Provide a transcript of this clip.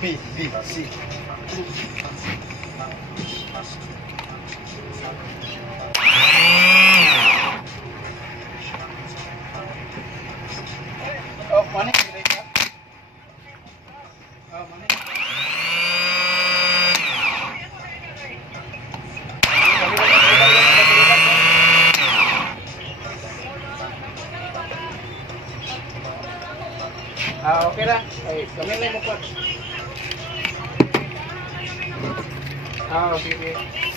B, B, C. Oh, money. Oh, money. Okay lang. Ay, kami na mo po. Sige.